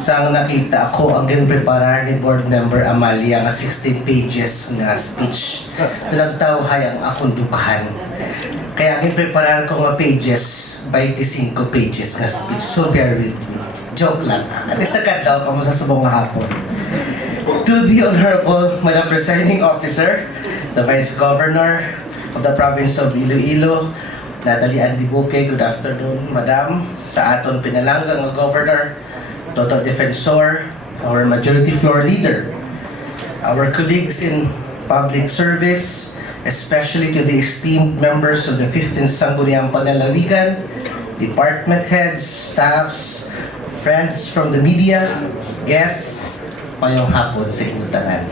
Sang nakita ko ang ginpreparar ni board member Amalia nga 16 pages nga speech. Nagtawhay ang akong dughan. Kaya ginpreparar ko nga pages, 25 pages nga speech. So bear with me. Joke lang. At least nagkadlaw ka mo sa subong nga hapon. To the Honorable Madam Presiding Officer, the Vice Governor of the Province of Iloilo, Natalie Andibuque, good afternoon, Madam. Sa aton pinalanggang nga Governor, Toto Defensor, our Majority Floor Leader, our colleagues in public service, especially to the esteemed members of the 15th Sangguniang Panlalawigan, department heads, staffs, friends from the media, guests, mayong hapon sa inyong tanan.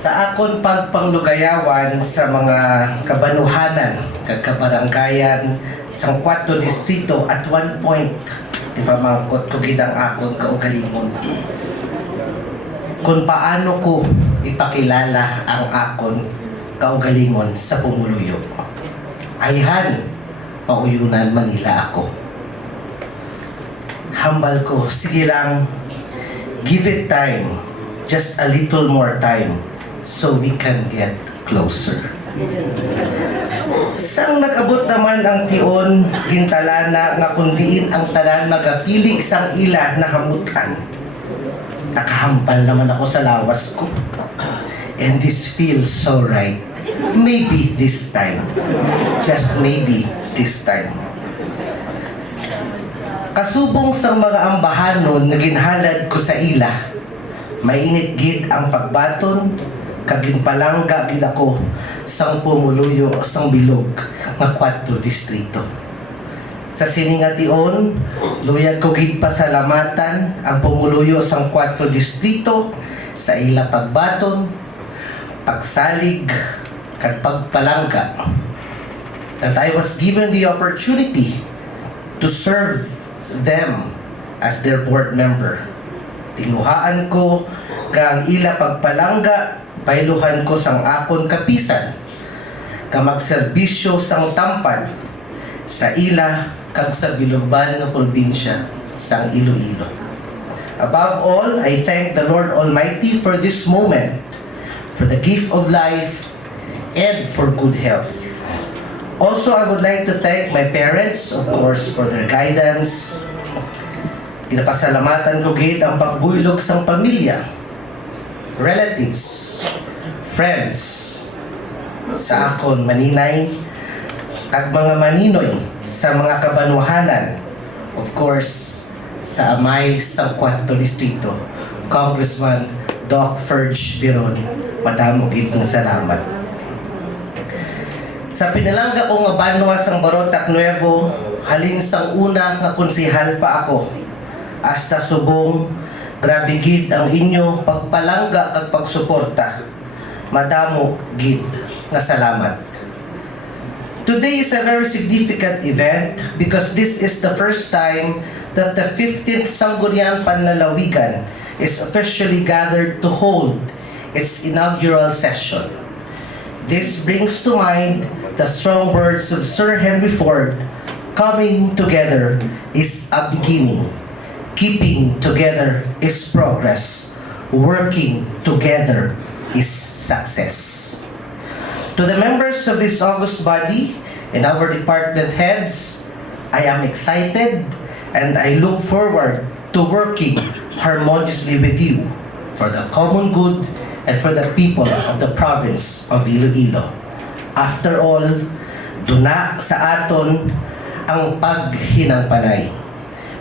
Sa akon pagpanglugayawan sa mga kabanuhanan, kagkabaranggayan, sang 4 distrito at 1 point, di ba mangkot ko gidang akon kaugalingon. Kung paano ko ipakilala ang akon kaugalingon sa pumuluyo. Ayhan, pauyunan Manila ako. Hambal ko, sige lang, give it time, just a little more time, so we can get closer. Sang nag-abot naman ang tion, gintalana nga kundiin ang tanan magapilig sang ila na hamutan. Nakahambal naman ako sa lawas ko. And this feels so right. Maybe this time. Just maybe this time. Kasubong sa mga ambahanon na ginhalad ko sa ila, mainit gid ang pagbaton, kaginpalangga gid ako sang pumuluyo sang bilog nga 4 distrito. Sa siningation, luyag ko gid pasalamatan ang pumuluyo sang 4 distrito sa ila pagbaton, pagsalig, kag pagpalangga, that I was given the opportunity to serve them as their board member. Tinuhaan ko kang ila pagpalangga, bayluhan ko sang akon kapisan, ka magserbisyo sang tampan sa ila kag sa bilugban nga probinsya sang Iloilo. Above all, I thank the Lord Almighty for this moment, for the gift of life, and for good health. Also, I would like to thank my parents, of course, for their guidance. Pinapasalamatan ko gid ang pagbuylog sang pamilya, relatives, friends, sa akon maninay, at mga maninoy sa mga kabanuhanan, of course, sa amay sa 4 distrito, Congressman Doc Ferge Biron, madamo gid ng salamat. Sa pinalangga ko nga banwa sang Barotac Nuevo, halin sang una nga konsehal pa ako. Hasta subong, grabe gid ang inyo pagpalangga kag pagsuporta. Madamo gid nga salamat. Today is a very significant event because this is the first time that the 15th Sangguniang Panlalawigan is officially gathered to hold its inaugural session. This brings to mind the strong words of Sir Henry Ford, coming together is a beginning. Keeping together is progress. Working together is success. To the members of this august body and our department heads, I am excited and I look forward to working harmoniously with you for the common good and for the people of the province of Iloilo. After all, duna sa aton ang paghinangpanay.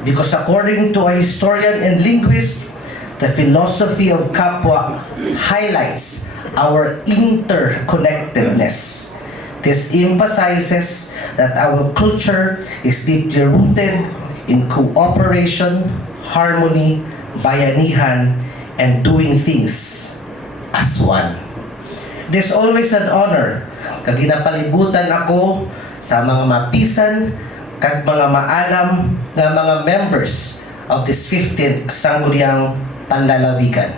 Because according to a historian and linguist, the philosophy of kapwa highlights our interconnectedness. This emphasizes that our culture is deeply rooted in cooperation, harmony, bayanihan, and doing things as one. It is always an honor kag ginapalibutan ako sa mga mapisan kag mga maalam nga mga members of this 15th Sangguniang Panlalawigan.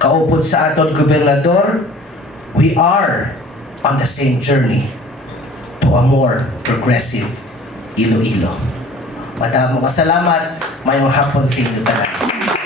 Kaupod sa aton gobernador, we are on the same journey to a more progressive Iloilo. Madamo nga salamat. Mayong hapon sa inyo tanan.